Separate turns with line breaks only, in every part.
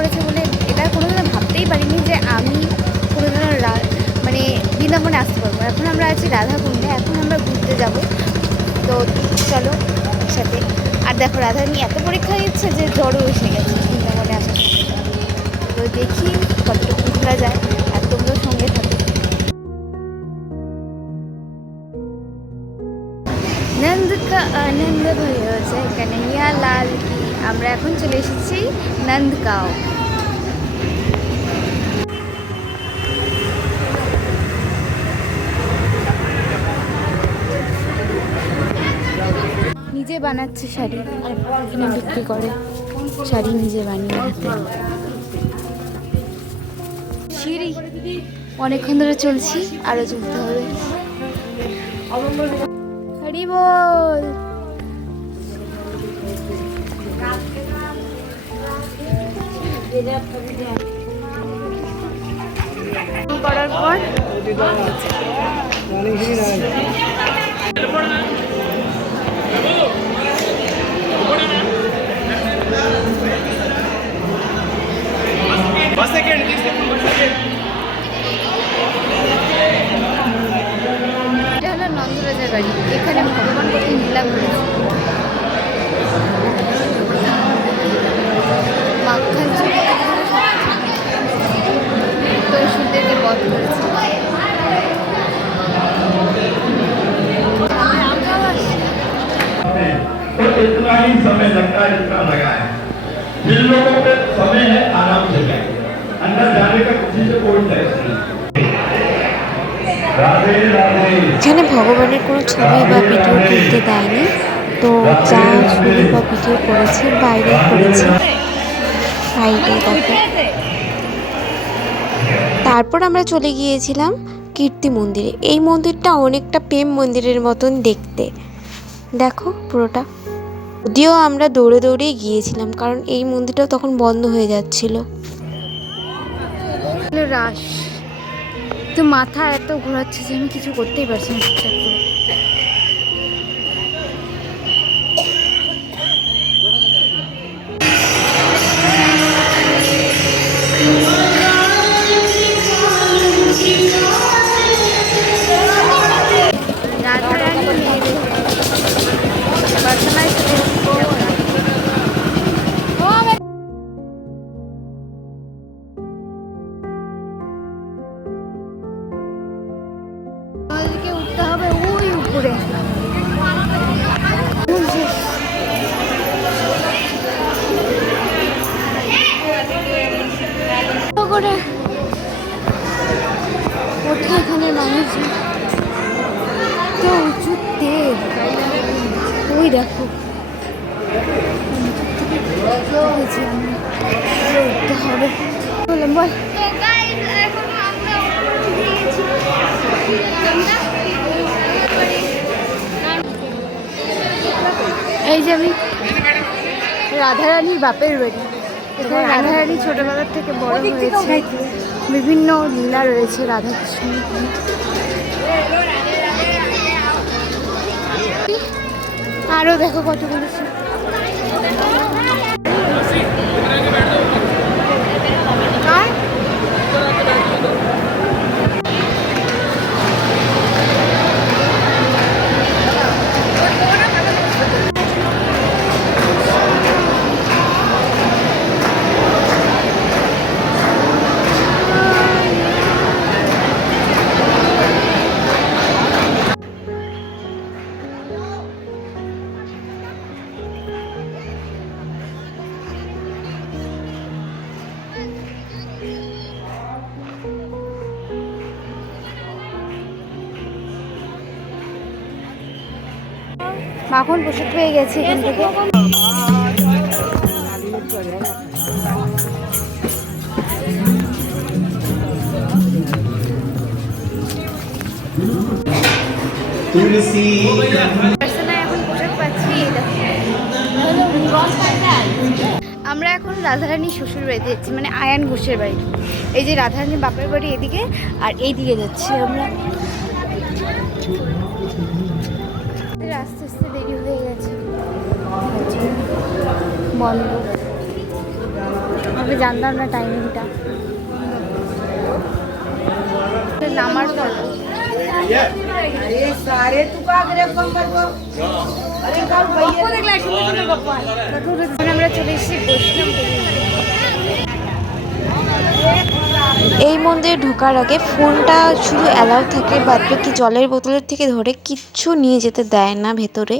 করেছে বলে এটা কোনোদিনও ভাবতেই পারিনি যে আমি কোনোদিনও মানে বৃন্দাবনে আসতে পারব এখন আমরা আছি রাধাকুণ্ডে, এখন আমরা ঘুরতে যাব। তো চলো সাথে আর দেখো, রাধা নিয়ে এত পরীক্ষা দিচ্ছে যে জ্বরও এসে গেছে বৃন্দাবনে আসার। তো দেখি কতটুকু ঘোরা যায় আর তোমরাও সঙ্গে থাকো। নন্দ কা আনন্দ জয় কানাইয়া লাল কি। আমরা এখন চলে এসেছি নন্দগাঁও নিজে বানাচ্ছে শাড়ি, এখানে বিক্রি করে। শাড়ি নিজে বানিয়ে সিঁড়ি, অনেকক্ষণ ধরে চলছি আরও চলতে হবে। হরি বল। করার পর
One second, please. One second.
এটা হলো নন্দরাজার বাড়ি এখানে ভগবান কত লীলা করেছে মাখান দর্শকদেরকে বধ করেছে
तो इतना ही समय लगता है जितना लगा है जिन लोगों पे समय है आराम से जाए अंदर जाने का किसी से कोई टेंशन नहीं राधे राधे
এখানে ভগবানের কোনো ছবি বা ভিডিও তুলতে দেয়নি তো যা ছবি বা ভিডিও করেছে বাইরে করেছে সাইডে দেখো তারপর আমরা চলে গিয়েছিলাম কীর্তি মন্দিরে এই মন্দিরটা অনেকটা প্রেম মন্দিরের মতন দেখতে দেখো পুরোটা যদিও আমরা দৌড়ে দৌড়েই গিয়েছিলাম, কারণ এই মন্দিরটাও তখন বন্ধ হয়ে যাচ্ছিল।
রাস তো মাথা এত ঘোরাচ্ছে যে আমি কিছু করতেই পারছি না উপরে করে ওঠে এখানে মানুষ তো উঁচুতে ওই দেখো উঠেছি আমরা। উপরে উঠতে হবে বললাম বল এই যে আমি রাধারানীর বাপের বাড়ি। এখানে রাধারানী ছোটবেলার থেকে বড় হয়েছে। বিভিন্ন লীলা রয়েছে রাধাকৃষ্ণ। আরও দেখো কতগুলো। মাখন প্রসাদ পেয়ে গেছি এখান থেকে। আমরা এখন রাধারানী শ্বশুর বাড়িতে যাচ্ছি মানে আয়ান ঘোষের বাড়ি। এই যে রাধারানীর বাপের বাড়ি এদিকে আর এই দিকে যাচ্ছি আমরা। আস্তে আস্তে দেরি হয়ে গেছে। বন্ধ। আমি জানতাম না টাইমিংটা নামার আমরা চলে এসেছি বৈষ্ণব
এই মন্দিরে ঢোকার আগে ফোনটা শুধু অ্যালাউ থাকে, বাদ বাকি জলের বোতলের থেকে ধরে কিচ্ছু নিয়ে যেতে দেয় না ভেতরে।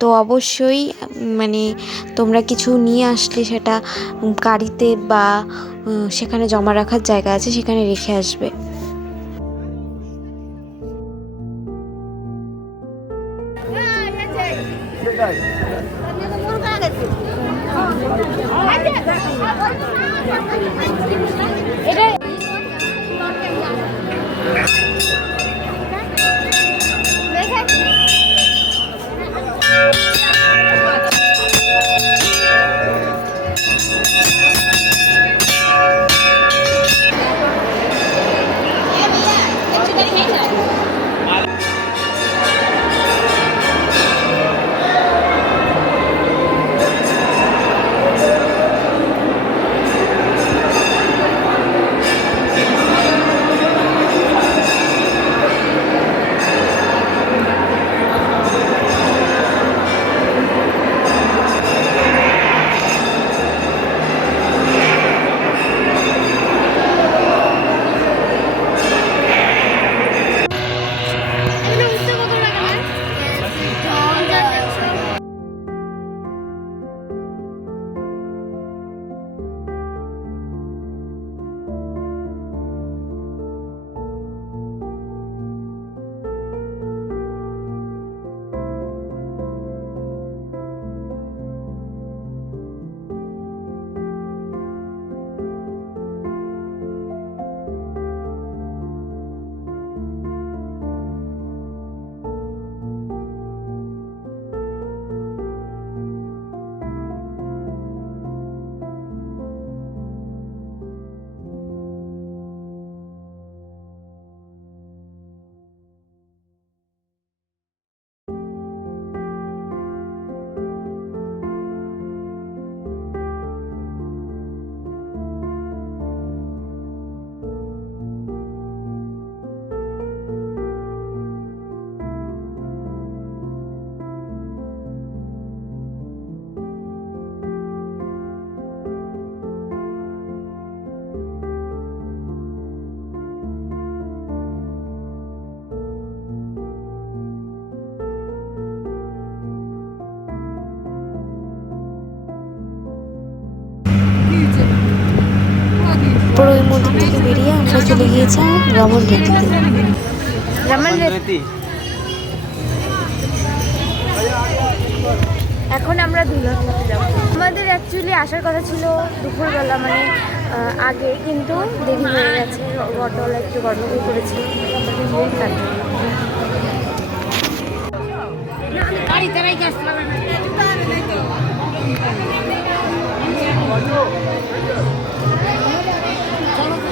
তো অবশ্যই মানে তোমরা কিছু নিয়ে আসলে সেটা গাড়িতে বা সেখানে জমা রাখার জায়গা আছে, সেখানে রেখে আসবে। পুরো ওই মন্দির থেকে বেরিয়ে আমরা চলে গিয়েছিলাম রমন রেতিতে
রামান এখন আমরা দুর্গা খেতে যাব। আমাদের অ্যাকচুয়ালি আসার কথা ছিল দুপুরবেলা মানে আগে কিন্তু দেরি হয়ে গেছে। অটোওয়ালা একটু করেছিল তার
Sana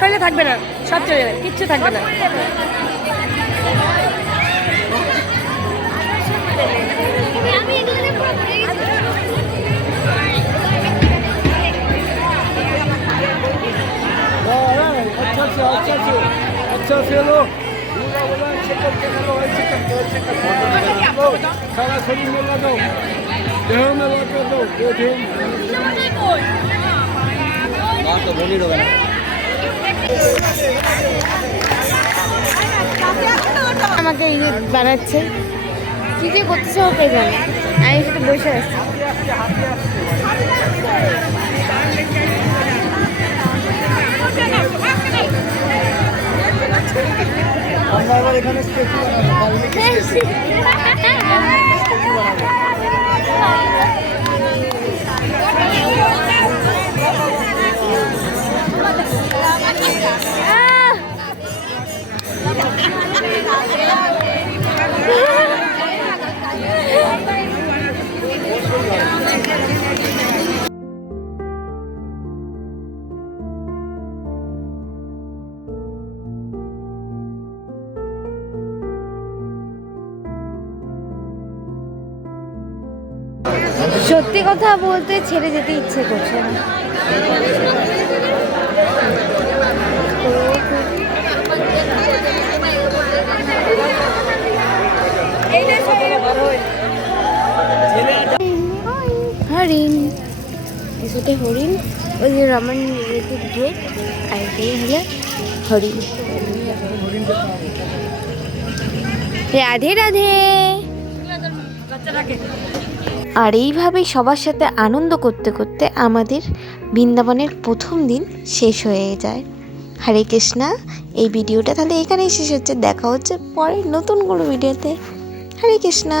শরীরে থাকবে না সব চলে যাবে কিচ্ছু থাকবে না
আমি এগুলো পুরো ভুলে গেছি
अच्छा से अच्छा से अच्छा से लो पूरा बोला चेकअप के करो चेकअप करो चेकअप करो सारा शरीर में लगाओ देह में लगा दो देह
আমাকে যে বানাচ্ছে। কি যে করতেছে ওকে জানে? আমি শুধু বসে আছি।
আমরা আবার এখানে
সত্যি কথা বলতে ছেড়ে যেতে ইচ্ছে করছে না। হরিণ। এসেটা হরিণ? ওই যে রমন রিলেটেড গেট আর এটাই হলো হরিণ। রাধে রাধে।
আর এইভাবেই সবার সাথে আনন্দ করতে করতে আমাদের বৃন্দাবনের প্রথম দিন শেষ হয়ে যায়। হরে কৃষ্ণা, এই ভিডিওটা তাহলে এখানেই শেষ হচ্ছে। দেখা হচ্ছে পরে নতুন কোনো ভিডিওতে। হরে কৃষ্ণা।